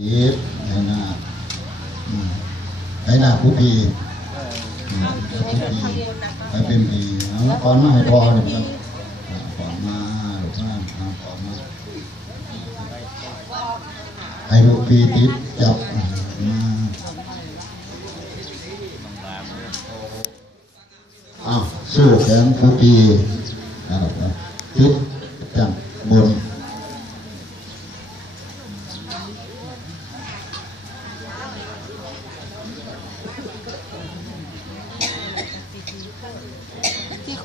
อีทไอ้นาไอ้นาผู้พีผู้พีไปเป็นพีเอาก่อนมาให้พอเลยกันอ่าก่อนมาหรือว่าเอาก่อนมาให้ลูกพีติดจับมาอ้าวสู้แขนผู้พีติดจับบน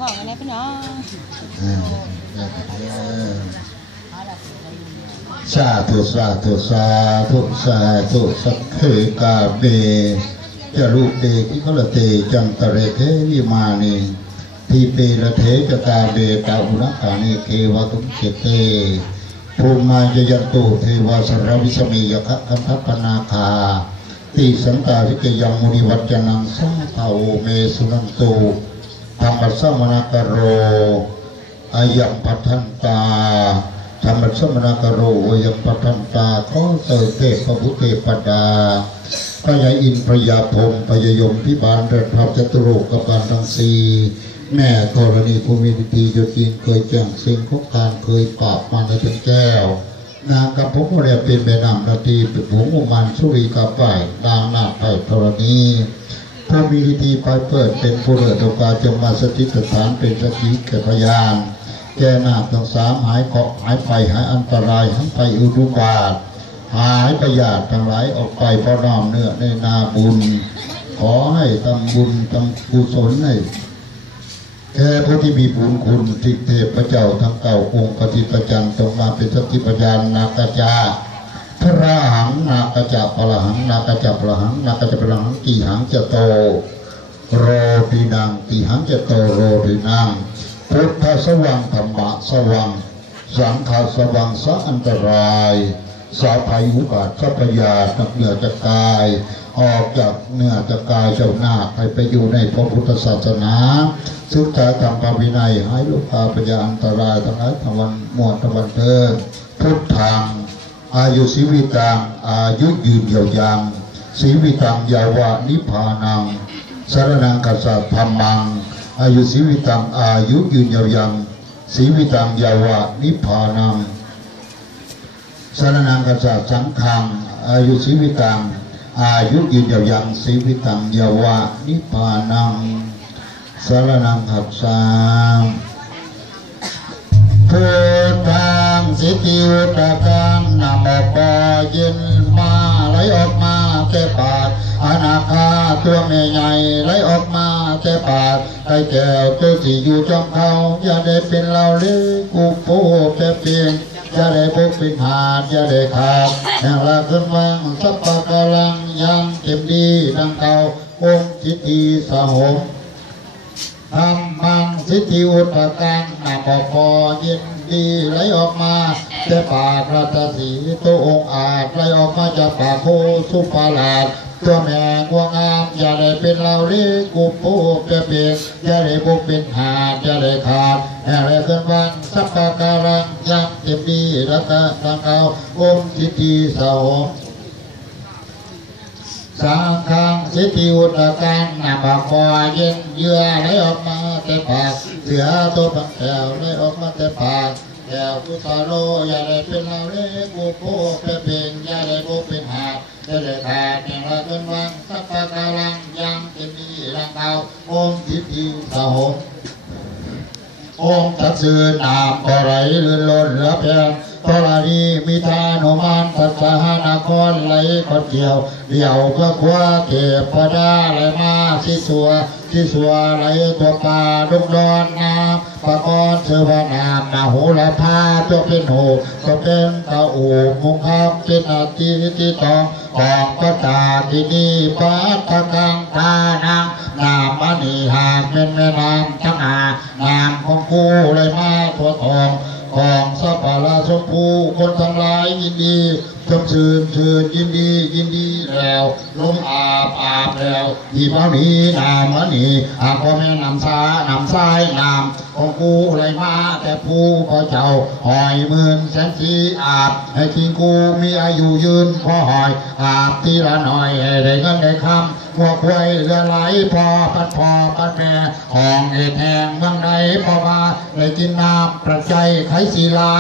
ของอะไรพี่น้องสาธุสาธุสาธุสาธุสัพเพกาเบจารุเตกิกลเตจันตะเรเทวิมานีทีเประเทจกาเบตาอุณกานิเควตุเกเตภูมายยันตุเทวาสรวิสมียคะคันทัปนาคาติสันตาริเกยังมุนิวัจนังสังทาเมสุนันตุ ธรรมสมนากโรอายังปัทันตาธรรมสมณกโรอายังปัทันตาขอเสด็จเทพบุเทปดาพระยาอินทร์พระยาพรมพระยายมพิบาลเดินพระจตุโลกกับบาลทั้งสี่แม่ธรณีภูมิตีโยตินเคยแจ้งสิ่งคุกการเคยปราบมาในเป็นแก้วนางกับพกเรียเป็นแม่นำนาทีเป็นหงอุมันสุรีกับไปนางนาถไพธรณี ผู้มีวิธีไปเปิดเป็นผู้เลิศโอกาสจงมาสถิตสถานเป็นสกิแก่พยาน แก่นาคทั้งสามหายเคราะหายไปหายอันตรายหายไปอุดุบาท หายประหยาดทั้งหลายออกไปเพราะน้อมเนื้อในนาบุญ ขอให้ทำบุญทำกุศลให้แก่ผู้ที่มีบุญคุณทิเทพเจ้าทั้งเก่าองค์ปฏิปจันตรงมาเป็นสติปัญญานาคจา พระหังนากจับพระหังนากจับพระหังนากจับพระหังกี่หังจะโต โรปินังกี่หังจะโตโรปินังพุทธสวังธรรมะสวังสังฆาสวังสะอันตรายสาภัยอุบาทสัพยาตักเหนือจากกาย ออกจากเนื้อจากกายเจ้าหน้าไปไปอยู่ในพระพุทธศาสนาศึกษาธรรมพระวินัยให้ลูกค้าปัญญาอันตรายทั้งหลายทวันหมวดทวันเทินพุทธัง อายุสีวิตังอายุยืนยาวยางสีวิตังยาวะนิพพานังสารนังกัสสะธรรมัง อายุสีวิตังอายุยืนยาวยังสีวิตังยาวะนิพพานังสารนังกัสสะสังฆังอายุสีวิตังอายุยืนยาวยังสีวิตังยาวะนิพพานังสารนังขัสสะพุท สิติอุตกังนามปายินมาไหลออกมาแก่ปากอนาคาตัวแม่ใหญ่ไหลออกมาแก่ปากไก่แก้วตัวที่อยู่จอมเขาอย่าได้เป็นเราเลยกูโป้แปรเปลี่ยนอย่าได้พกเป็นหาดอย่าได้ขาดแห่งละขึ้นวังสัพพะกลังยังเต็มดีดังเก่าองค์จิตตีสหมธรรมังสิทธิอุตตังนาปปอยิน ดีไหลออกมาแต่ปากรัตสีตัวองค์อาจไหลออกมาจากปากโคสุปาลาดตัวแมงวงงามอย่าได้เป็นเราลีกุปูเปเปียกอย่าได้บุกเป็นหาดอย่าได้ขาดอย่าได้เกินวันสัพพะการังยังเต็มดีรัตตังเอาองค์สิทธิสาวสังฆังสิทธิอุตกันนาบปอเย็นเยื่อไหลออกมา ต่ปากเสือตัวผักแก้วไหลออกมาแต่ปากแก้วกุตาโรอย่าได้เป็นเราเล็กกูโป้เป็นเพ่งอย่าได้โกเป็นหาดอย่าได้ขาดอย่างละเป็นวังสัพพะกาลังยังเป็นมีรังเตาองค์ทิพย์สหงองค์ตัดสื่อนามก็ไหลลื่นล้นเหลือเพียงตรณีมีทานุมานทัศหาน ครไหลกดเกี่ยวเดี่ยวเพื่อคว้าเก็บพดาไหลมาสิสัวสิสัวไหลตัวปลาดุกดอนน้ำปะกอนเสือพนามนาหูละพาตัวเป็นหูก็เป็นตาอูมุงคำเป็นอาทิที่ตองออกก็ตาที่นี่ปัตตะกังตานังนามมณีหากเป็นแม่นามทั้งหานามของกูเลยมาตัวทองของสัพพะราชมพูคนทั้งหลายยินดี จำชื่นชื่นยินดียินดีแล้วลมอาบอาบแล้วที่มานี้นามนี้อากพ่อแม่นำสานำซ้ายนำของกูไรมาแต่ผู้พอเจ้าหอยหมื่นแสนสีอาบให้ทิ้งกูมีอายุยืนพอหอย อาบทีละหน่อยให้ได้เงินได้คำหัวควยเรือไหลพอปัดพอปัดแม่ห้องเอ็ดแห่งเมืองใดพอมาได้กินน้ำประใจไขศิลา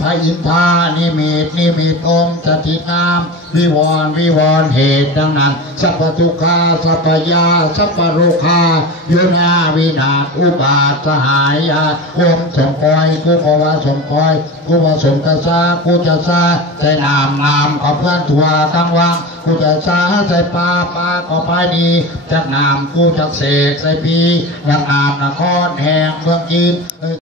พระอินทานิมิตนิมิตองค์สถิตงาม วิวรณ์วิวรณ์เหตุดังนั้นสัพพทุกขาสัพพยาสัพพโรคาโยนาวินาศอุบาทสหายาโอมสมคอยกูขอว่าสมคอยกูว่าสมกษากูจะซาใจนามนามขอเพื่อนทัวกลางวังกูจะซาใจปลาปลาขอพายดีจากนามกูจากเสกใส่พีนักนามนครแห่งเมืองจีน